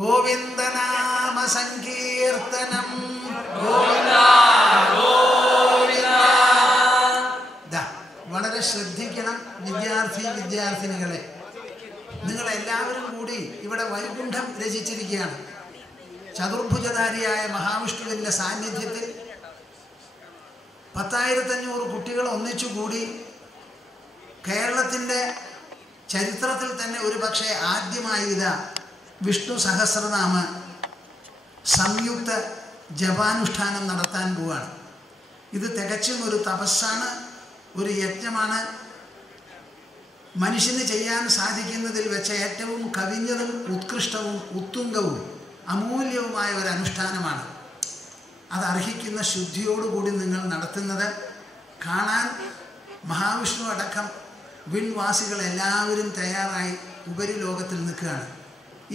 ഗോവിന്ദനാമ സങ്കീർത്തനം. വളരെ ശ്രദ്ധിക്കണം വിദ്യാർത്ഥിനികളെ. നിങ്ങളെല്ലാവരും കൂടി ഇവിടെ വൈകുണ്ഠം രചിച്ചിരിക്കുകയാണ്. ചതുർഭുജധാരിയായ മഹാവിഷ്ണുവിൻ്റെ സാന്നിധ്യത്തിൽ 10,500 കുട്ടികൾ ഒന്നിച്ചുകൂടി കേരളത്തിൻ്റെ ചരിത്രത്തിൽ തന്നെ ഒരു പക്ഷേ ആദ്യമായി വിഷ്ണു സഹസ്രനാമ സംയുക്ത ജപാനുഷ്ഠാനം നടത്താൻ പോവുകയാണ്. ഇത് തികച്ചും ഒരു തപസ്സാണ്, ഒരു യജ്ഞമാണ്. മനുഷ്യന് ചെയ്യാൻ സാധിക്കുന്നതിൽ വെച്ച ഏറ്റവും കവിഞ്ഞതും ഉത്കൃഷ്ടവും ഉത്തുംഗവും അമൂല്യവുമായ ഒരു അനുഷ്ഠാനമാണ്. അതർഹിക്കുന്ന ശുദ്ധിയോടുകൂടി നിങ്ങൾ നടത്തുന്നത് കാണാൻ മഹാവിഷ്ണു അടക്കം വിൺവാസികളെല്ലാവരും തയ്യാറായി ഉപരിലോകത്തിൽ നിൽക്കുകയാണ്.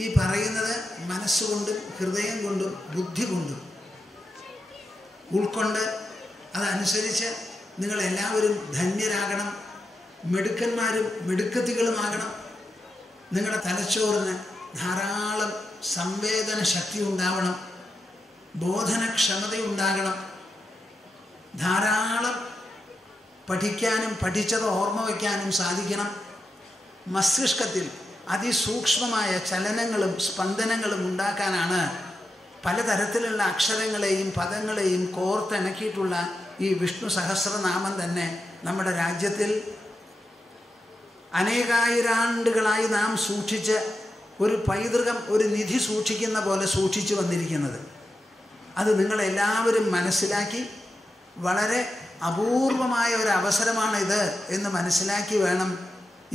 ഈ പറയുന്നത് മനസ്സുകൊണ്ടും ഹൃദയം കൊണ്ടും ബുദ്ധി കൊണ്ടും ഉൾക്കൊണ്ട് അതനുസരിച്ച് നിങ്ങളെല്ലാവരും ധന്യരാകണം, മിടുക്കന്മാരും മിടുക്കത്തികളുമാകണം. നിങ്ങളുടെ തലച്ചോറിന് ധാരാളം സംവേദന ശക്തി ഉണ്ടാവണം, ബോധനക്ഷമതയുണ്ടാകണം, ധാരാളം പഠിക്കാനും പഠിച്ചത് ഓർമ്മ വയ്ക്കാനും സാധിക്കണം. മസ്തിഷ്കത്തിൽ അതിസൂക്ഷ്മമായ ചലനങ്ങളും സ്പന്ദനങ്ങളും ഉണ്ടാക്കാനാണ് പലതരത്തിലുള്ള അക്ഷരങ്ങളെയും പദങ്ങളെയും കോർത്തിണക്കിയിട്ടുള്ള ഈ വിഷ്ണു സഹസ്രനാമം തന്നെ നമ്മുടെ രാജ്യത്തിൽ അനേകായിരാണ്ടുകളായി നാം സൂക്ഷിച്ച് ഒരു പൈതൃകം, ഒരു നിധി സൂക്ഷിക്കുന്ന പോലെ സൂക്ഷിച്ചു വന്നിരിക്കുന്നത്. അത് നിങ്ങളെല്ലാവരും മനസ്സിലാക്കി വളരെ അപൂർവമായ ഒരു അവസരമാണിത് എന്ന് മനസ്സിലാക്കി വേണം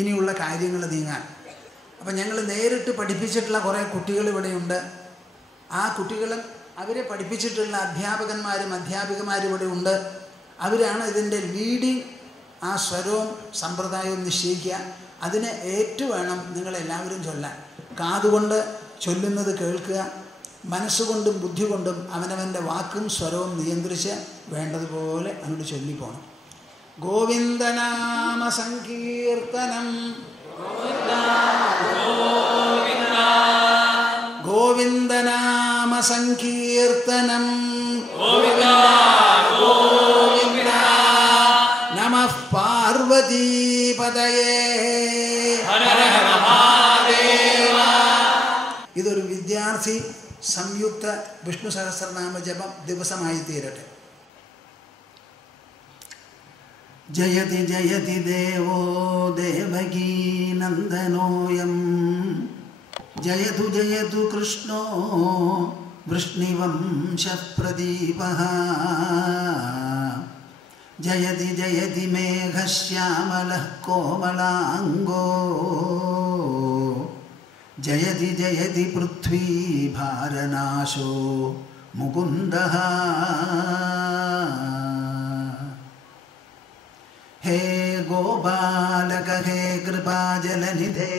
ഇനിയുള്ള കാര്യങ്ങൾ നീങ്ങാൻ. അപ്പം ഞങ്ങൾ നേരിട്ട് പഠിപ്പിച്ചിട്ടുള്ള കുറേ കുട്ടികൾ ഇവിടെയുണ്ട്. ആ കുട്ടികളും അവരെ പഠിപ്പിച്ചിട്ടുള്ള അധ്യാപകന്മാരും അധ്യാപികമാരും ഇവിടെ ഉണ്ട്. അവരാണ് ഇതിൻ്റെ ലീഡിങ്. ആ സ്വരവും സമ്പ്രദായവും നിശ്ചയിക്കുക. അതിനെ ഏറ്റുവേണം നിങ്ങളെല്ലാവരും ചൊല്ലാൻ. കാതുകൊണ്ട് ചൊല്ലുന്നത് കേൾക്കുക, മനസ്സുകൊണ്ടും ബുദ്ധി കൊണ്ടും അവനവൻ്റെ വാക്കും സ്വരവും നിയന്ത്രിച്ച് വേണ്ടതുപോലെ അങ്ങോട്ട് ചൊല്ലിപ്പോണം. ഗോവിന്ദനാമ സങ്കീർത്തനം. ഗോവിന്ദനാമ സങ്കീർത്തനം. നമഃ പാർവതീപതയേ. ഇതൊരു വിദ്യാർത്ഥി സംയുക്ത വിഷ്ണു സഹസ്രനാമ ജപം ദിവസമായി തീരട്ടെ. ജയതി ജയതി ദേവോ ദേവകീ നന്ദനോയം. ജയതു ജയതു കൃഷ്ണോ വൃഷ്ണിവംശപ്രദീപഃ. ജയതി ജയതി മേഘശ്യാമലഃ കോമലാംഗോ. ജയതി ജയതി പൃഥ്വീഭാരനാശോ മുകുന്ദഃ. ഹേ ഗോപാലക ഹേ കൃപാജലനിധേ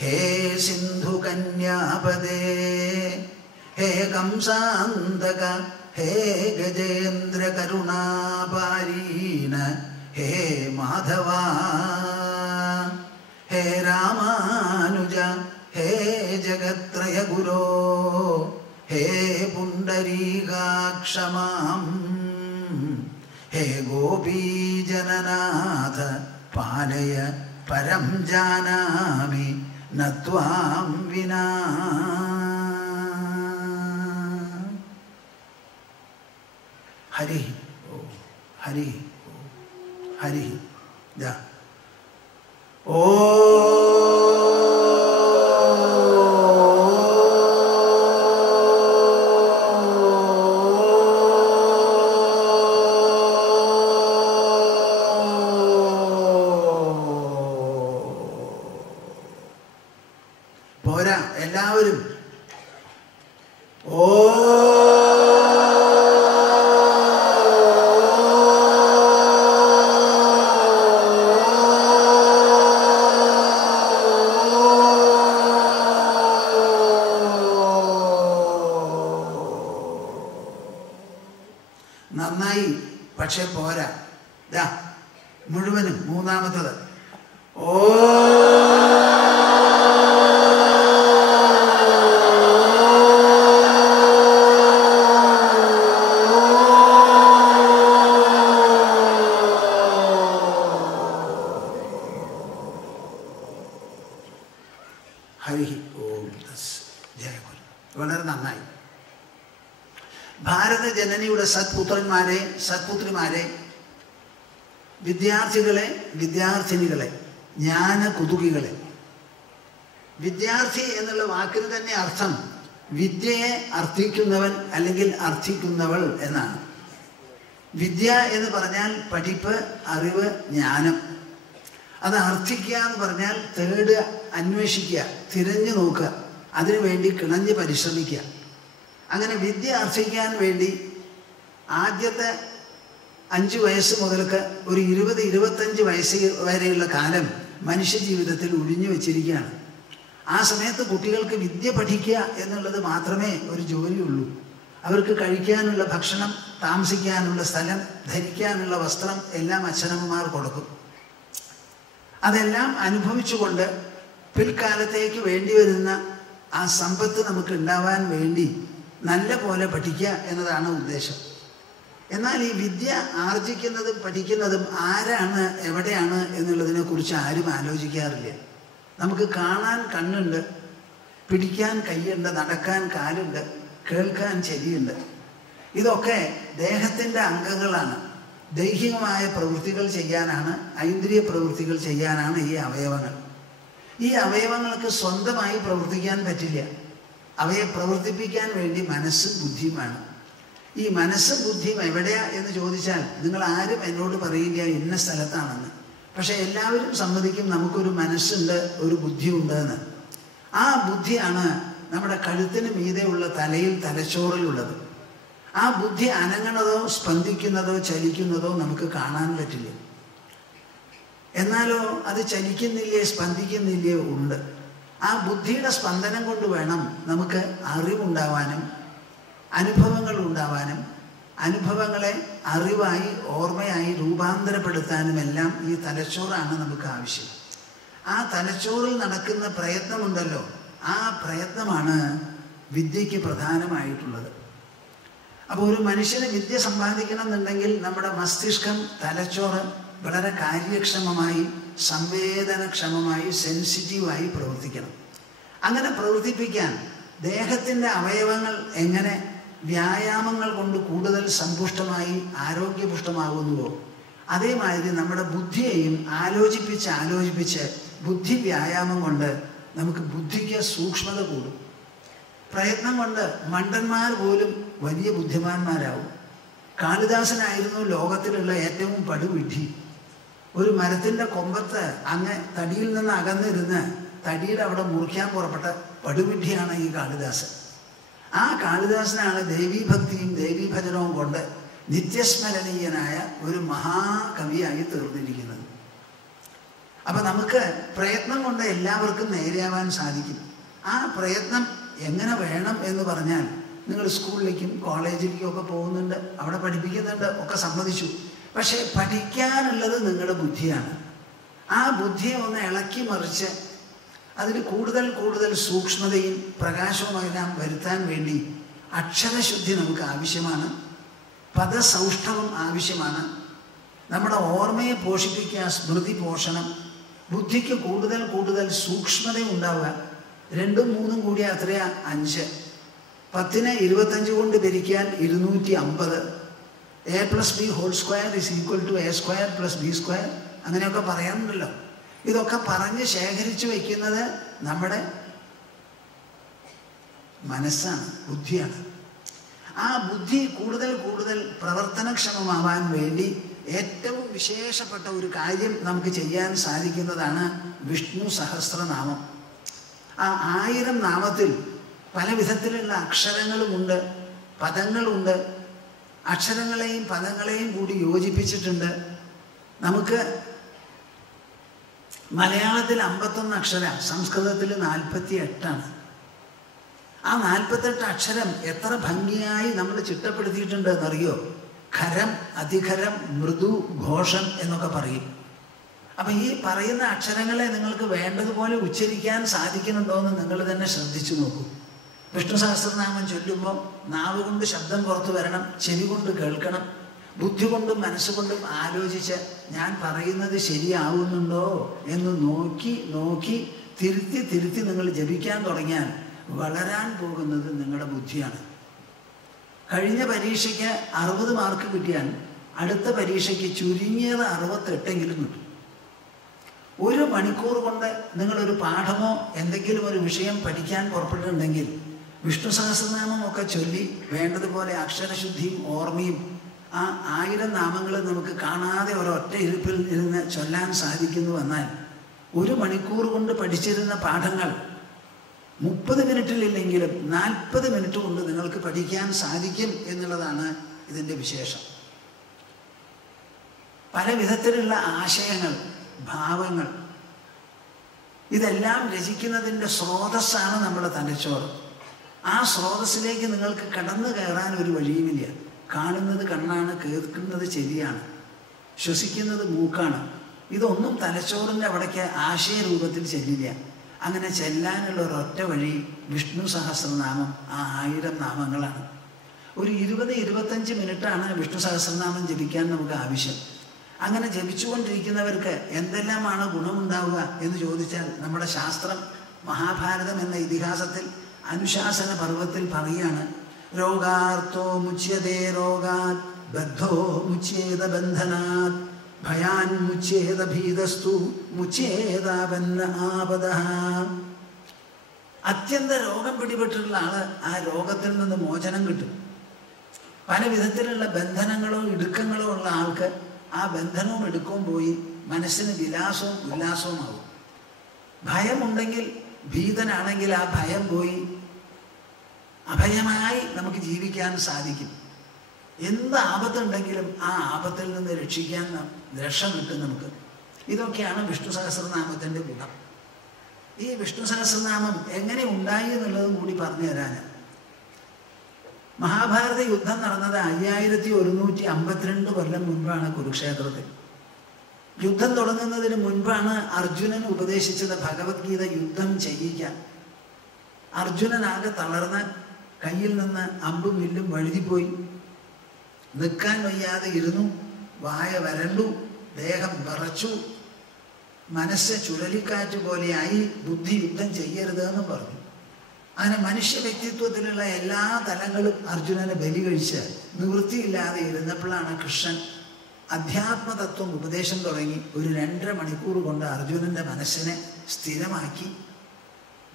ഹേ സിന്ധുകന്യാപദേ ഹേ കംസാന്തക ഹേ ഗജേന്ദ്രകരുണാപാരീന ഹേ മാധവ ഹേ രാമാനുജ ഹേ ജഗത്രയഗുരോ ഹേ പുണ്ടരീകാക്ഷമാം ഹേ ഗോപീജനനാഥ പാലയ പരം ജാനാമി നത്വാം വിനാ. ഹരി ഹരി ഹരി. ഓ പോരാ, എല്ലാവരും ഓ നന്നായി, പക്ഷെ പോരാ. മുഴുവനും മൂന്നാമത്തത് ഓ ജനനിയുടെ സത്പുത്രന്മാരെ, സത്പുത്രിമാരെ, വിദ്യാർത്ഥികളെ, വിദ്യാർത്ഥിനികളെ, ജ്ഞാന കുതുകികളെ. വിദ്യാർത്ഥി എന്നുള്ള വാക്കിന് തന്നെ അർത്ഥം വിദ്യയെ അർത്ഥിക്കുന്നവൻ അല്ലെങ്കിൽ അർത്ഥിക്കുന്നവൾ എന്നാണ്. വിദ്യ എന്ന് പറഞ്ഞാൽ പഠിപ്പ്, അറിവ്, ജ്ഞാനം. അത് അർത്ഥിക്കുക എന്ന് പറഞ്ഞാൽ തേടുക, അന്വേഷിക്കുക, തിരഞ്ഞു നോക്കുക, അതിനുവേണ്ടി കിണഞ്ഞ് പരിശ്രമിക്കുക. അങ്ങനെ വിദ്യ അർത്ഥിക്കാൻ വേണ്ടി ആദ്യത്തെ 5 വയസ്സ് മുതൽക്ക് ഒരു 20-25 വയസ്സ് വരെയുള്ള കാലം മനുഷ്യ ജീവിതത്തിൽ ഒഴിഞ്ഞു വെച്ചിരിക്കുകയാണ്. ആ സമയത്ത് കുട്ടികൾക്ക് വിദ്യ പഠിക്കുക എന്നുള്ളത് മാത്രമേ ഒരു ജോലിയുള്ളൂ. അവർക്ക് കഴിക്കാനുള്ള ഭക്ഷണം, താമസിക്കാനുള്ള സ്ഥലം, ധരിക്കാനുള്ള വസ്ത്രം എല്ലാം അച്ഛനമ്മമാർ കൊടുക്കും. അതെല്ലാം അനുഭവിച്ചുകൊണ്ട് പിൽക്കാലത്തേക്ക് വേണ്ടി വരുന്ന ആ സമ്പത്ത് നമുക്ക് ഉണ്ടാവാൻ വേണ്ടി നല്ല പോലെ പഠിക്കുക എന്നതാണ് ഉദ്ദേശം. എന്നാൽ ഈ വിദ്യ ആർജിക്കുന്നതും പഠിക്കുന്നതും ആരാണ്, എവിടെയാണ് എന്നുള്ളതിനെ കുറിച്ച് ആരും ആലോചിക്കാറില്ല. നമുക്ക് കാണാൻ കണ്ണുണ്ട്, പിടിക്കാൻ കൈയുണ്ട്, നടക്കാൻ കാലുണ്ട്, കേൾക്കാൻ ചെവിയുണ്ട്. ഇതൊക്കെ ദേഹത്തിൻ്റെ അംഗങ്ങളാണ്. ദൈഹികമായ പ്രവൃത്തികൾ ചെയ്യാനാണ്, ഐന്ദ്രിയ പ്രവൃത്തികൾ ചെയ്യാനാണ് ഈ അവയവങ്ങൾ. ഈ അവയവങ്ങൾക്ക് സ്വന്തമായി പ്രവർത്തിക്കാൻ പറ്റില്ല. അവയെ പ്രവർത്തിപ്പിക്കാൻ വേണ്ടി മനസ്സും ബുദ്ധിയും വേണം. ഈ മനസ്സും ബുദ്ധിയും എവിടെയാ എന്ന് ചോദിച്ചാൽ നിങ്ങൾ ആരും എന്നോട് പറയില്ല ഇന്ന സ്ഥലത്താണെന്ന്. പക്ഷെ എല്ലാവരും സമ്മതിക്കും നമുക്കൊരു മനസ്സുണ്ട്, ഒരു ബുദ്ധിയുണ്ട് എന്ന്. ആ ബുദ്ധിയാണ് നമ്മുടെ കഴുത്തിന് മീതെയുള്ള തലയിൽ, തലച്ചോറിലുള്ളത്. ആ ബുദ്ധി അനങ്ങണതോ സ്പന്ദിക്കുന്നതോ ചലിക്കുന്നതോ നമുക്ക് കാണാൻ പറ്റില്ല. എന്നാലോ അത് ചലിക്കുന്നില്ലേ, സ്പന്ദിക്കുന്നില്ലേ ഉണ്ട്. ആ ബുദ്ധിയുടെ സ്പന്ദനം കൊണ്ട് വേണം നമുക്ക് അറിവുണ്ടാവാനും അനുഭവങ്ങൾ ഉണ്ടാവാനും അനുഭവങ്ങളെ അറിവായി, ഓർമ്മയായി രൂപാന്തരപ്പെടുത്താനുമെല്ലാം ഈ തലച്ചോറാണ് നമുക്ക് ആവശ്യം. ആ തലച്ചോറിൽ നടക്കുന്ന പ്രയത്നമുണ്ടല്ലോ, ആ പ്രയത്നമാണ് വിദ്യയ്ക്ക് പ്രധാനമായിട്ടുള്ളത്. അപ്പോൾ ഒരു മനുഷ്യന് വിദ്യ സമ്പാദിക്കണം എന്നുണ്ടെങ്കിൽ നമ്മുടെ മസ്തിഷ്കം, തലച്ചോറ് വളരെ കാര്യക്ഷമമായി, സംവേദനക്ഷമമായി, സെൻസിറ്റീവായി പ്രവർത്തിക്കണം. അങ്ങനെ പ്രവർത്തിപ്പിക്കാൻ ദേഹത്തിൻ്റെ അവയവങ്ങൾ എങ്ങനെ വ്യായാമങ്ങൾ കൊണ്ട് കൂടുതൽ സമ്പുഷ്ടമായി ആരോഗ്യപുഷ്ടമാകുന്നുവോ അതേമാതിരി നമ്മുടെ ബുദ്ധിയെയും ആലോചിപ്പിച്ച് ബുദ്ധി വ്യായാമം കൊണ്ട് നമുക്ക് ബുദ്ധിക്ക് സൂക്ഷ്മത കൂടും. പ്രയത്നം കൊണ്ട് മണ്ടന്മാർ പോലും വലിയ ബുദ്ധിമാന്മാരാവും. കാളിദാസനായിരുന്നു ലോകത്തിലുള്ള ഏറ്റവും പടുവിഡ്ഢി. ഒരു മരത്തിൻ്റെ കൊമ്പത്ത് അങ്ങ് തടിയിൽ നിന്ന് അകന്നിരുന്ന് തടിയുടെ അവിടെ മുറിക്കാൻ പുറപ്പെട്ട പടുവിഡ്ഢിയാണ് ഈ കാളിദാസൻ. ആ കാളിദാസനാണ് ദേവീഭക്തിയും ദേവീഭജനവും കൊണ്ട് നിത്യസ്മരണീയനായ ഒരു മഹാകവിയായി തീർന്നിരിക്കുന്നത്. അപ്പം നമുക്ക് പ്രയത്നം കൊണ്ട് എല്ലാവർക്കും നേരെയാവാൻ സാധിക്കും. ആ പ്രയത്നം എങ്ങനെ വേണം എന്ന് പറഞ്ഞാൽ നിങ്ങൾ സ്കൂളിലേക്കും കോളേജിലേക്കും ഒക്കെ പോകുന്നുണ്ട്, അവിടെ പഠിപ്പിക്കുന്നുണ്ട്, ഒക്കെ സമ്മതിച്ചു. പക്ഷേ പഠിക്കാനുള്ളത് നിങ്ങളുടെ ബുദ്ധിയാണ്. ആ ബുദ്ധിയെ ഒന്ന് ഇളക്കി മറിച്ച് അതിൽ കൂടുതൽ സൂക്ഷ്മതയും പ്രകാശവുമെല്ലാം വരുത്താൻ വേണ്ടി അക്ഷരശുദ്ധി നമുക്ക് ആവശ്യമാണ്. പദസൗഷ്ഠവം ആവശ്യമാണ്. നമ്മുടെ ഓർമ്മയെ പോഷിപ്പിക്കുക, സ്മൃതി പോഷണം. ബുദ്ധിക്ക് കൂടുതൽ സൂക്ഷ്മത ഉണ്ടാവുക. 2ഉം 3ഉം കൂടിയ അത്രയാ 5. 10നെ 25 കൊണ്ട് പെരിക്കാൻ 250. a+b² = a² + b². അങ്ങനെയൊക്കെ പറയാനുണ്ടല്ലോ. ഇതൊക്കെ പറഞ്ഞ് ശേഖരിച്ചു വയ്ക്കുന്നത് നമ്മുടെ മനസ്സാണ്, ബുദ്ധിയാണ്. ആ ബുദ്ധി കൂടുതൽ പ്രവർത്തനക്ഷമമാവാൻ വേണ്ടി ഏറ്റവും വിശേഷപ്പെട്ട ഒരു കാര്യം നമുക്ക് ചെയ്യാൻ സാധിക്കുന്നതാണ് വിഷ്ണു സഹസ്രനാമം. ആ 1000 നാമത്തിൽ പല വിധത്തിലുള്ള അക്ഷരങ്ങളുമുണ്ട്, പദങ്ങളുണ്ട്. അക്ഷരങ്ങളെയും പദങ്ങളെയും കൂടി യോജിപ്പിച്ചിട്ടുണ്ട്. നമുക്ക് മലയാളത്തിൽ 51 അക്ഷരം, സംസ്കൃതത്തിൽ 48ആണ്. ആ 48 അക്ഷരം എത്ര ഭംഗിയായി നമ്മൾ ചിട്ടപ്പെടുത്തിയിട്ടുണ്ട് എന്നറിയോ? ഖരം, അധിഖരം, മൃദു, ഘോഷം എന്നൊക്കെ പറയും. അപ്പം ഈ പറയുന്ന അക്ഷരങ്ങളെ നിങ്ങൾക്ക് വേണ്ടതുപോലെ ഉച്ചരിക്കാൻ സാധിക്കുന്നുണ്ടോ എന്ന് നിങ്ങൾ തന്നെ ശ്രദ്ധിച്ചു നോക്കൂ. വിഷ്ണു സഹസ്രനാമം ചൊല്ലുമ്പോൾ നാവ് കൊണ്ട് ശബ്ദം പുറത്തു വരണം, ചെവി കൊണ്ട് കേൾക്കണം, ബുദ്ധി കൊണ്ടും മനസ്സുകൊണ്ടും ആലോചിച്ച് ഞാൻ പറയുന്നത് ശരിയാവുന്നുണ്ടോ എന്ന് നോക്കി തിരുത്തി നിങ്ങൾ ജപിക്കാൻ തുടങ്ങിയാൽ വളരാൻ പോകുന്നത് നിങ്ങളുടെ ബുദ്ധിയാണ്. കഴിഞ്ഞ പരീക്ഷയ്ക്ക് 60 മാർക്ക് കിട്ടിയാൽ അടുത്ത പരീക്ഷയ്ക്ക് ചുരുങ്ങിയത് 68എങ്കിലും കിട്ടും. 1 മണിക്കൂർ കൊണ്ട് നിങ്ങളൊരു പാഠമോ എന്തെങ്കിലും ഒരു വിഷയം പഠിക്കാൻ പുറപ്പെട്ടിട്ടുണ്ടെങ്കിൽ വിഷ്ണു സഹസ്രനാമമൊക്കെ ചൊല്ലി വേണ്ടതുപോലെ അക്ഷരശുദ്ധിയും ഓർമ്മയും ആ 1000 നാമങ്ങൾ നമുക്ക് കാണാതെ ഒരൊറ്റ ഇരുപ്പിൽ ഇരുന്ന് ചൊല്ലാൻ സാധിക്കുന്നു എന്നാൽ 1 മണിക്കൂർ കൊണ്ട് പഠിച്ചിരുന്ന പാഠങ്ങൾ 30 മിനിറ്റിലില്ലെങ്കിലും 40 മിനിറ്റ് കൊണ്ട് നിങ്ങൾക്ക് പഠിക്കാൻ സാധിക്കും എന്നുള്ളതാണ് ഇതിൻ്റെ വിശേഷം. പല വിധത്തിലുള്ള ആശയങ്ങൾ, ഭാവങ്ങൾ, ഇതെല്ലാം രചിക്കുന്നതിൻ്റെ സ്രോതസ്സാണ് നമ്മുടെ തലച്ചോറ്. ആ സ്രോതസ്സിലേക്ക് നിങ്ങൾക്ക് കടന്നു കയറാൻ ഒരു വഴിയുമില്ല. കാണുന്നത് കണ്ണാണ്, കേൾക്കുന്നത് ചെവിയാണ്, ശ്വസിക്കുന്നത് മൂക്കാണ്. ഇതൊന്നും തലച്ചോറിൻ്റെ അവിടേക്ക് ആശയരൂപത്തിൽ ചെല്ലില്ല. അങ്ങനെ ചെല്ലാനുള്ള ഒരൊറ്റ വഴി വിഷ്ണു സഹസ്രനാമം, ആ 1000 നാമങ്ങളാണ്. ഒരു 20-25 മിനിറ്റാണ് വിഷ്ണു സഹസ്രനാമം ജപിക്കാൻ നമുക്ക് ആവശ്യം. അങ്ങനെ ജപിച്ചുകൊണ്ടിരിക്കുന്നവർക്ക് എന്തെല്ലാമാണ് ഗുണമുണ്ടാവുക എന്ന് ചോദിച്ചാൽ നമ്മുടെ ശാസ്ത്രം മഹാഭാരതം എന്ന ഇതിഹാസത്തിൽ അനുശാസന പർവ്വത്തിൽ പറയുകയാണ്, രോഗാർത്തോ മുച്യതേ രോഗാത് ബദ്ധോ മുച്യേത ബന്ധനാത് ഭയാൻ മുച്യേത ഭീതസ്തു മുച്യേതാപന്ന ആപദഃ. അത്യന്ത രോഗം പിടിപെട്ടിട്ടുള്ള ആള് ആ രോഗത്തിൽ നിന്ന് മോചനം കിട്ടും. പല വിധത്തിലുള്ള ബന്ധനങ്ങളോ ഇടുക്കങ്ങളോ ഉള്ള ആൾക്ക് ആ ബന്ധനവും ഇടുക്കവും പോയി മനസ്സിന് വിലാസവും ഉല്ലാസവും ആവും. ഭയമുണ്ടെങ്കിൽ, ഭീതനാണെങ്കിൽ ആ ഭയം പോയി അഭയമായി നമുക്ക് ജീവിക്കാൻ സാധിക്കും. എന്ത് ആപത്തുണ്ടെങ്കിലും ആ ആപത്തിൽ നിന്ന് രക്ഷിക്കാൻ രക്ഷ കിട്ടും നമുക്ക്. ഇതൊക്കെയാണ് വിഷ്ണു സഹസ്രനാമത്തിൻ്റെ ഗുണം. ഈ വിഷ്ണു സഹസ്രനാമം എങ്ങനെ ഉണ്ടായി എന്നുള്ളതും കൂടി പറഞ്ഞു തരാൻ. മഹാഭാരത യുദ്ധം നടന്നത് 5152 കൊല്ലം മുൻപാണ് കുരുക്ഷേത്രത്തിൽ. യുദ്ധം തുടങ്ങുന്നതിന് മുൻപാണ് അർജുനൻ ഉപദേശിച്ചത് ഭഗവത്ഗീത യുദ്ധം ചെയ്യിക്കാൻ. അർജുനനാകെ തളർന്ന് കയ്യിൽ നിന്ന് അമ്പും വില്ലും വഴുതിപ്പോയി, നിൽക്കാൻ വയ്യാതെ ഇരുന്നു, വായ വരണ്ടു, ദേഹം വിറച്ചു, മനസ്സ് ചുഴലിക്കാറ്റ് പോലെയായി. ബുദ്ധി യുദ്ധം ചെയ്യരുത് എന്ന് പറഞ്ഞു. അങ്ങനെ മനുഷ്യ വ്യക്തിത്വത്തിലുള്ള എല്ലാ തലങ്ങളും അർജുനനെ ബലി കഴിച്ച് നിവൃത്തിയില്ലാതെ ഇരുന്നപ്പോഴാണ് കൃഷ്ണൻ അധ്യാത്മതത്വം ഉപദേശം തുടങ്ങി. ഒരു 2.5 മണിക്കൂർ കൊണ്ട് അർജുനൻ്റെ മനസ്സിനെ സ്ഥിരമാക്കി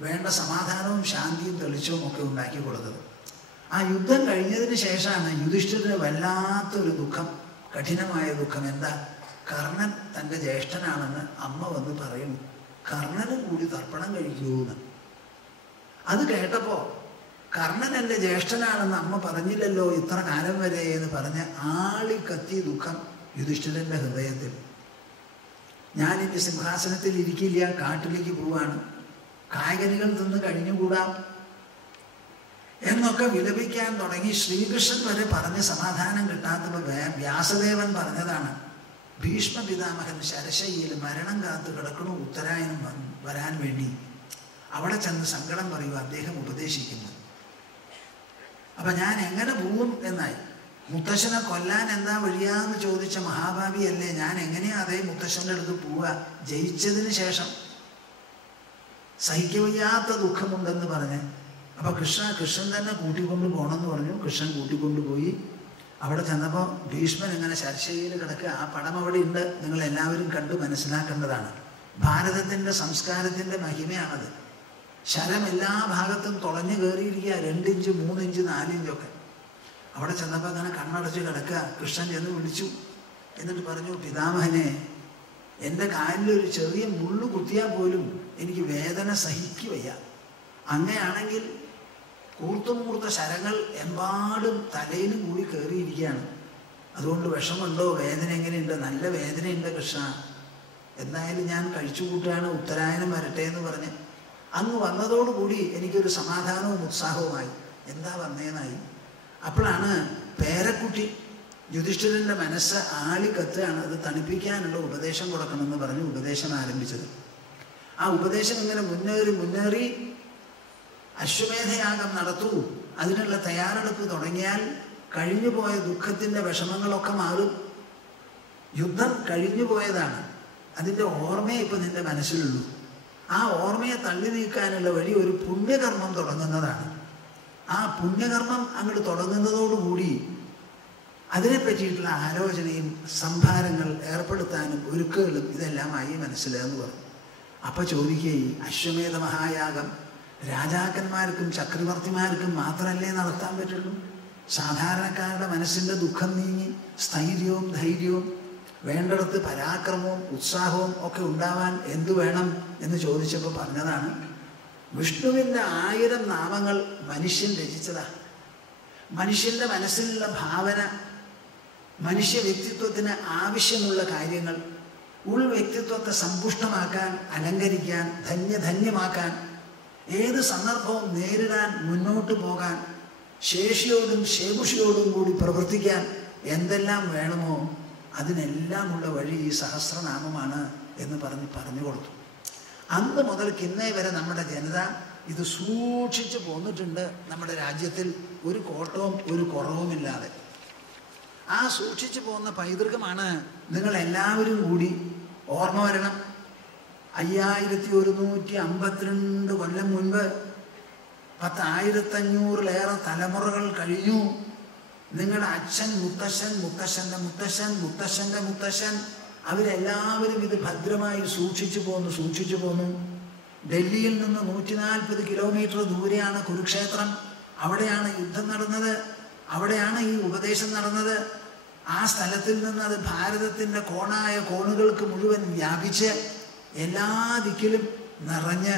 വേണ്ട സമാധാനവും ശാന്തിയും തെളിച്ചവും ഒക്കെ ഉണ്ടാക്കി കൊടുത്തത്. ആ യുദ്ധം കഴിഞ്ഞതിന് ശേഷമാണ് യുധിഷ്ഠിരന് വല്ലാത്തൊരു ദുഃഖം, കഠിനമായ ദുഃഖം. എന്താ? കർണൻ തൻ്റെ ജ്യേഷ്ഠനാണെന്ന് അമ്മ വന്ന് പറയുന്നു. കർണനും കൂടി തർപ്പണം കഴിക്കൂന്ന്. അത് കേട്ടപ്പോൾ കർണൻ എൻ്റെ ജ്യേഷ്ഠനാണെന്ന് അമ്മ പറഞ്ഞില്ലല്ലോ ഇത്ര കാലം വരെ എന്ന് പറഞ്ഞ് ആളിക്കത്തി ദുഃഖം യുധിഷ്ഠിരൻ്റെ ഹൃദയത്തിൽ. ഞാനിൻ്റെ സിംഹാസനത്തിൽ ഇരിക്കില്ല, കാട്ടിലേക്ക് പോവാണ്, കായ്കനികൾ തിന്ന് കഴിഞ്ഞുകൂടാം എന്നൊക്കെ വിലപിക്കാൻ തുടങ്ങി. ശ്രീകൃഷ്ണൻ വരെ പറഞ്ഞ് സമാധാനം കിട്ടാത്തപ്പോൾ വ്യാസദേവൻ പറഞ്ഞതാണ്, ഭീഷ്മ പിതാമഹൻ ശരശയ്യയിൽ മരണം കാത്തു കിടക്കണു ഉത്തരായനം വരാൻ വേണ്ടി. അവിടെ ചെന്ന് സങ്കടം പറയൂ, അദ്ദേഹം ഉപദേശിക്കുന്നു. അപ്പം ഞാൻ എങ്ങനെ പോവും എന്നായി. മുത്തശ്ശനെ കൊല്ലാൻ എന്താ വഴിയാന്ന് ചോദിച്ച മഹാഭാവിയല്ലേ, ഞാൻ എങ്ങനെയാ അതേ മുത്തശ്ശൻ്റെ അടുത്ത് പോവുക? ജയിച്ചതിന് ശേഷം സഹിക്കവയ്യാത്ത ദുഃഖമുണ്ടെന്ന് പറഞ്ഞ്. അപ്പോൾ കൃഷ്ണൻ തന്നെ കൂട്ടിക്കൊണ്ട് പോകണമെന്ന് പറഞ്ഞു. കൃഷ്ണൻ കൂട്ടിക്കൊണ്ടുപോയി. അവിടെ ചെന്നപ്പോൾ ഭീഷ്മൻ ഇങ്ങനെ ശരശയ്യയിൽ കിടക്കുക. ആ പടം അവിടെ ഉണ്ട്, നിങ്ങളെല്ലാവരും കണ്ട് മനസ്സിലാക്കേണ്ടതാണ്. ഭാരതത്തിൻ്റെ സംസ്കാരത്തിൻ്റെ മഹിമയാണത്. ശരം എല്ലാ ഭാഗത്തും തുളഞ്ഞു കയറിയിരിക്കുക, 2 ഇഞ്ച് 3 ഇഞ്ച് 4 ഇഞ്ചൊക്കെ. അവിടെ ചെന്നപ്പോൾ അങ്ങനെ കണ്ണടച്ച് കിടക്കുക. കൃഷ്ണൻ ചെന്ന് വിളിച്ചു. എന്നിട്ട് പറഞ്ഞു, പിതാമഹനെ, എൻ്റെ കാലിലൊരു ചെറിയ മുള്ളു കുത്തിയാൽ പോലും എനിക്ക് വേദന സഹിക്കുകയ്യ. അങ്ങനെയാണെങ്കിൽ കൂർത്തുമൂർത്ത ശരങ്ങൾ എമ്പാടും തലയിലും കൂടി കയറിയിരിക്കുകയാണ്. അതുകൊണ്ട് വിഷമുണ്ടോ? വേദന എങ്ങനെയുണ്ട്? നല്ല വേദനയുണ്ട് കൃഷ്ണ. എന്തായാലും ഞാൻ കഴിച്ചു കൂട്ടുകയാണ്, ഉത്തരായനം വരട്ടെ എന്ന് പറഞ്ഞ് അങ്ങ് വന്നതോടുകൂടി എനിക്കൊരു സമാധാനവും ഉത്സാഹവുമായി. എന്താ വന്നേന്നായി. അപ്പോഴാണ് പേരക്കുട്ടി യുധിഷ്ഠിരൻ്റെ മനസ്സ് ആളിക്കത്തുകയാണ്. അത് തണുപ്പിക്കാനുള്ള ഉപദേശം കൊടുക്കണമെന്ന് പറഞ്ഞ് ഉപദേശം ആരംഭിച്ചത്. ആ ഉപദേശം ഇങ്ങനെ മുന്നേറി അശ്വമേധയാഗം നടത്തൂ, അതിനുള്ള തയ്യാറെടുപ്പ് തുടങ്ങിയാൽ കഴിഞ്ഞുപോയ ദുഃഖത്തിൻ്റെ വിഷമങ്ങളൊക്കെ മാറും. യുദ്ധം കഴിഞ്ഞു പോയതാണ്, അതിൻ്റെ ഓർമ്മയെ ഇപ്പം നിൻ്റെ മനസ്സിലുള്ളൂ. ആ ഓർമ്മയെ തള്ളി നീക്കാനുള്ള വഴി ഒരു പുണ്യകർമ്മം തുടങ്ങുന്നതാണ്. ആ ആ പുണ്യകർമ്മം അങ്ങോട്ട് തുടങ്ങുന്നതോടുകൂടി അതിനെ പറ്റിയിട്ടുള്ള ആലോചനയും സംഭാരങ്ങൾ ഏർപ്പെടുത്താനും ഒരുക്കുകളും ഇതെല്ലാമായി മനസ്സിലെന്ന് പറഞ്ഞു. അപ്പം ചോദിക്കുകയും അശ്വമേധ മഹായാഗം രാജാക്കന്മാർക്കും ചക്രവർത്തിമാർക്കും മാത്രമല്ലേ നടത്താൻ പറ്റുള്ളൂ? സാധാരണക്കാരുടെ മനസ്സിൻ്റെ ദുഃഖം നീങ്ങി സ്ഥൈര്യവും ധൈര്യവും വേണ്ടിടത്ത് പരാക്രമവും ഉത്സാഹവും ഒക്കെ ഉണ്ടാവാൻ എന്തു വേണം എന്ന് ചോദിച്ചപ്പോൾ പറഞ്ഞതാണ്, വിഷ്ണുവിൻ്റെ 1000 നാമങ്ങൾ മനുഷ്യൻ രചിച്ചതാണ്. മനുഷ്യൻ്റെ മനസ്സിലുള്ള ഭാവന, മനുഷ്യ വ്യക്തിത്വത്തിന് ആവശ്യമുള്ള കാര്യങ്ങൾ, ഉൾ വ്യക്തിത്വത്തെ സമ്പുഷ്ടമാക്കാൻ, അലങ്കരിക്കാൻ, ധന്യമാക്കാൻ, ഏത് സന്ദർഭവും നേരിടാൻ, മുന്നോട്ട് പോകാൻ, ശേഷിയോടും ശേഷുഷിയോടും കൂടി പ്രവർത്തിക്കാൻ എന്തെല്ലാം വേണമോ അതിനെല്ലാമുള്ള വഴി ഈ സഹസ്രനാമമാണ് എന്ന് പറഞ്ഞു കൊടുത്തു. അന്ന് മുതൽക്ക് ഇന്നേ വരെ നമ്മുടെ ജനത ഇത് സൂക്ഷിച്ച് പോന്നിട്ടുണ്ട്. നമ്മുടെ രാജ്യത്തിൽ ഒരു കോട്ടവും ഒരു കുറവുമില്ലാതെ ആ സൂക്ഷിച്ചു പോകുന്ന പൈതൃകമാണ് നിങ്ങളെല്ലാവരും കൂടി ഓർമ്മ വരണം. 5152 കൊല്ലം മുൻപ് 10,500-ലേറെ തലമുറകൾ കഴിഞ്ഞു. നിങ്ങളുടെ അച്ഛൻ, മുത്തശ്ശൻ, മുത്തശ്ശൻ്റെ മുത്തശ്ശൻ, മുത്തശ്ശൻ്റെ മുത്തശ്ശൻ, അവരെല്ലാവരും ഇത് ഭദ്രമായി സൂക്ഷിച്ചു പോന്നു. ഡൽഹിയിൽ നിന്ന് 140 കിലോമീറ്റർ ദൂരെയാണ് കുരുക്ഷേത്രം. അവിടെയാണ് യുദ്ധം നടന്നത്, അവിടെയാണ് ഈ ഉപദേശം നടന്നത്. ആ സ്ഥലത്തിൽ നിന്ന് അത് ഭാരതത്തിൻ്റെ കോണായ കോണുകൾക്ക് മുഴുവൻ വ്യാപിച്ച് എല്ലാ ദിക്കിലും നിറഞ്ഞ്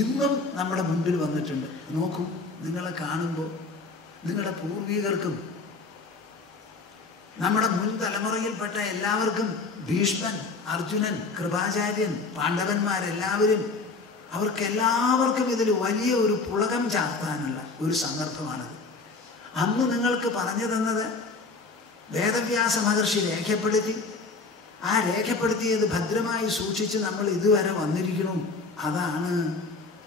ഇന്നും നമ്മുടെ മുൻപിൽ വന്നിട്ടുണ്ട്. നോക്കൂ, നിങ്ങളെ കാണുമ്പോൾ നിങ്ങളുടെ പൂർവികർക്കും നമ്മുടെ മുൻ തലമുറയിൽപ്പെട്ട എല്ലാവർക്കും, ഭീഷ്മൻ, അർജുനൻ, കൃപാചാര്യൻ, പാണ്ഡവന്മാരെല്ലാവരും, അവർക്കെല്ലാവർക്കും ഇതിൽ വലിയ ഒരു പുളകം ചാർത്താനുള്ള ഒരു സന്ദർഭമാണത്. അന്ന് നിങ്ങൾക്ക് പറഞ്ഞു തന്നത് വേദവ്യാസ മഹർഷി രേഖപ്പെടുത്തി, ആ രേഖപ്പെടുത്തിയത് ഭദ്രമായി സൂക്ഷിച്ച് നമ്മൾ ഇതുവരെ വന്നിരിക്കണം. അതാണ്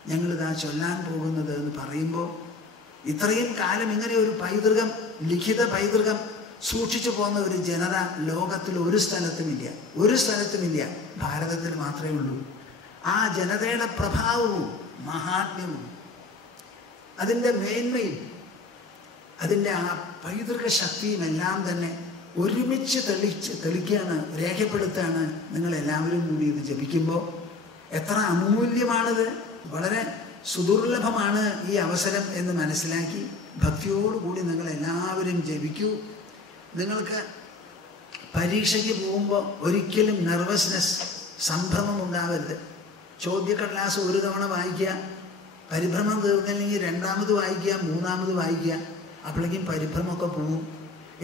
ഞങ്ങളിതാ ചൊല്ലാൻ പോകുന്നത് എന്ന് പറയുമ്പോൾ, ഇത്രയും കാലം ഇങ്ങനെ ഒരു പൈതൃകം, ലിഖിത പൈതൃകം സൂക്ഷിച്ചു പോകുന്ന ഒരു ജനത ലോകത്തിൽ ഒരു സ്ഥലത്തുമില്ല, ഭാരതത്തിൽ മാത്രമേ ഉള്ളൂ. ആ ജനതയുടെ പ്രഭാവവും മഹാത്മ്യവും അതിൻ്റെ മേന്മയും അതിൻ്റെ ആ പൈതൃക ശക്തിയും എല്ലാം തന്നെ ഒരുമിച്ച് തെളിക്കുകയാണ്, രേഖപ്പെടുത്താണ്. നിങ്ങളെല്ലാവരും കൂടി ഇത് ജപിക്കുമ്പോൾ എത്ര അമൂല്യമാണിത്, വളരെ സുദുർലഭമാണ് ഈ അവസരം എന്ന് മനസ്സിലാക്കി ഭക്തിയോടുകൂടി നിങ്ങളെല്ലാവരും ജപിക്കൂ. നിങ്ങൾക്ക് പരീക്ഷയ്ക്ക് പോകുമ്പോൾ ഒരിക്കലും നെർവസ്നെസ്, സംഭ്രമം ഉണ്ടാവരുത്. ചോദ്യക്കടലാസ് ഒരു തവണ വായിക്കുക, പരിഭ്രമം തീർന്നില്ലെങ്കിൽ 2ാമത് വായിക്കുക, 3ാമത് വായിക്കുക. അപ്പോഴേക്കും പരിഭ്രമമൊക്കെ പോകും.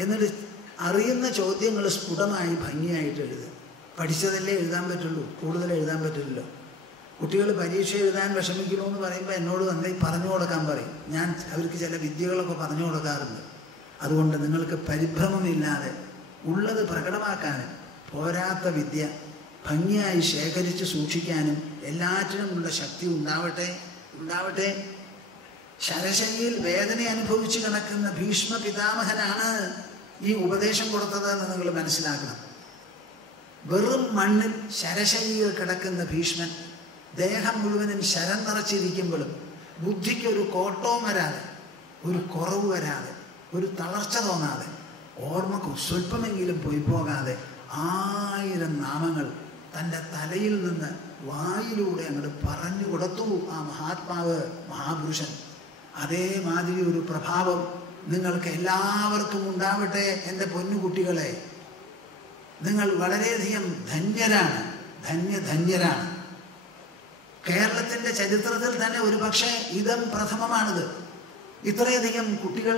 എന്നിട്ട് അറിയുന്ന ചോദ്യങ്ങൾ സ്ഫുടമായി ഭംഗിയായിട്ട് എഴുതുക. പഠിച്ചതല്ലേ എഴുതാൻ പറ്റുള്ളൂ, കൂടുതൽ എഴുതാൻ പറ്റില്ലല്ലോ. കുട്ടികൾ പരീക്ഷ എഴുതാൻ വിഷമിക്കണമെന്ന് പറയുമ്പോൾ എന്നോട് വന്ന് പറഞ്ഞു കൊടുക്കാൻ പറയും. ഞാൻ അവർക്ക് ചില വിദ്യകളൊക്കെ പറഞ്ഞു കൊടുക്കാറുണ്ട്. അതുകൊണ്ട് നിങ്ങൾക്ക് പരിഭ്രമമില്ലാതെ ഉള്ളത് പ്രകടമാക്കാനും പോരാത്ത വിദ്യ ഭംഗിയായി ശേഖരിച്ച് സൂക്ഷിക്കാനും എല്ലാറ്റിനുമുള്ള ശക്തി ഉണ്ടാവട്ടെ. ശരശയ്യയിൽ വേദന അനുഭവിച്ച് കിടക്കുന്ന ഭീഷ്മ പിതാമഹനാണ് ഈ ഉപദേശം കൊടുത്തതെന്ന് നിങ്ങൾ മനസ്സിലാക്കണം. വെറും മണ്ണിൽ ശരശയ്യയിൽ കിടക്കുന്ന ഭീഷ്മൻ ദേഹം മുഴുവനും ശരം നിറച്ചിരിക്കുമ്പോഴും ബുദ്ധിക്കൊരു കോട്ടവും വരാതെ, ഒരു കുറവ് വരാതെ, ഒരു തളർച്ച തോന്നാതെ, ഓർമ്മക്ക് സ്വല്പമെങ്കിലും പോയി പോകാതെ 1000 നാമങ്ങൾ തൻ്റെ തലയിൽ നിന്ന് വായിലൂടെ അങ്ങോട്ട് പറഞ്ഞു കൊടുത്തു ആ മഹാത്മാവ്, മഹാപുരുഷൻ. അതേമാതിരി ഒരു പ്രഭാവം നിങ്ങൾക്ക് എല്ലാവർക്കും ഉണ്ടാവട്ടെ. എൻ്റെ പൊന്നുകുട്ടികളെ, നിങ്ങൾ വളരെയധികം ധന്യരാണ്. കേരളത്തിൻ്റെ ചരിത്രത്തിൽ തന്നെ ഒരുപക്ഷെ ഇതം പ്രഥമമാണിത്. ഇത്രയധികം കുട്ടികൾ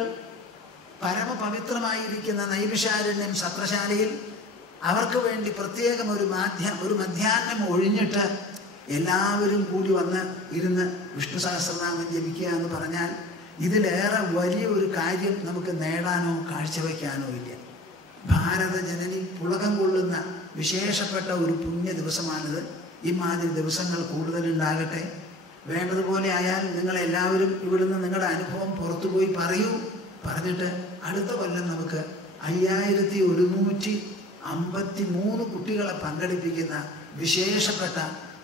പരമപവിത്രമായിരിക്കുന്ന നൈമിഷാരണ്യം സത്രശാലയിൽ അവർക്ക് വേണ്ടി പ്രത്യേകം ഒരു മധ്യാഹ്നം ഒഴിഞ്ഞിട്ട് എല്ലാവരും കൂടി വന്ന് ഇരുന്ന് വിഷ്ണു സഹസ്രനാമം ജപിക്കുക എന്ന് പറഞ്ഞാൽ ഇതിലേറെ വലിയ ഒരു കാര്യം നമുക്ക് നേടാനോ കാഴ്ചവെക്കാനോ ഇല്ല. ഭാരത ജനനി പുളകം കൊള്ളുന്ന വിശേഷപ്പെട്ട ഒരു പുണ്യ ദിവസമാണിത്. ഇമാതിരി ദിവസങ്ങൾ കൂടുതലുണ്ടാകട്ടെ. വേണ്ടതുപോലെ ആയാൽ നിങ്ങളെല്ലാവരും ഇവിടുന്ന് നിങ്ങളുടെ അനുഭവം പുറത്തുപോയി പറഞ്ഞിട്ട് അടുത്ത കൊല്ലം നമുക്ക് 5153 കുട്ടികളെ പങ്കെടുപ്പിക്കുന്ന വിശേഷപ്പെട്ട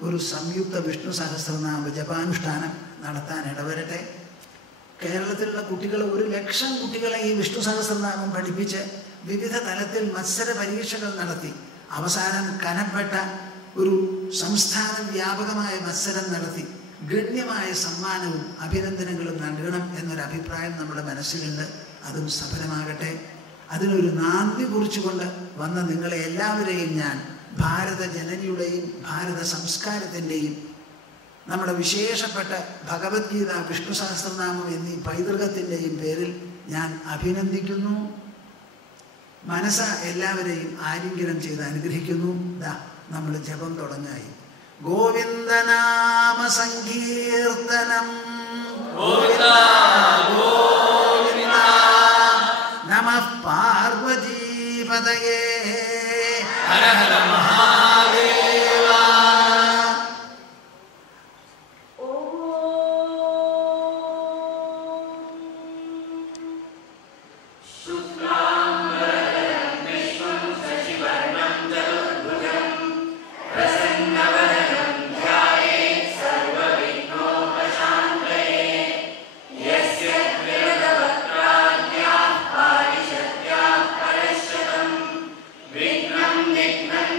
ഒരു സംയുക്ത വിഷ്ണു സഹസ്രനാമ ജപാനുഷ്ഠാനം നടത്താൻ ഇടവരട്ടെ. കേരളത്തിലുള്ള കുട്ടികൾ 1,00,000 കുട്ടികളെ ഈ വിഷ്ണു സഹസ്രനാമം പഠിപ്പിച്ച് വിവിധ തലത്തിൽ മത്സര പരീക്ഷകൾ നടത്തി അവസാനം കനപ്പെട്ട ഒരു സംസ്ഥാന വ്യാപകമായ മത്സരം നടത്തി ഗണ്യമായ സമ്മാനവും അഭിനന്ദനങ്ങളും നൽകണം എന്നൊരഭിപ്രായം നമ്മുടെ മനസ്സിലുണ്ട്. അതും സഫലമാകട്ടെ. അതിനൊരു നാന്ദി കുറിച്ചുകൊണ്ട് വന്ന നിങ്ങളെ എല്ലാവരെയും ഞാൻ ഭാരത ജനനിയുടെയും ഭാരത സംസ്കാരത്തിൻ്റെയും നമ്മുടെ വിശേഷപ്പെട്ട ഭഗവത്ഗീത, വിഷ്ണു സഹസ്രനാമം എന്നീ പൈതൃകത്തിൻ്റെയും പേരിൽ ഞാൻ അഭിനന്ദിക്കുന്നു. മനസ്സ എല്ലാവരെയും ആലിംഗനം ചെയ്ത് അനുഗ്രഹിക്കുന്നു. നമ്മൾ ജപം തുടങ്ങായി. ഗോവിന്ദനാമ സങ്കീർത്തനം ഗോവിന്ദ ഗോവിന്ദ. നമഃ പാർവതീപതയേ ഹര ഹര മഹാദേവ. Vignam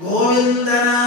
ഗോവിന്ദനാ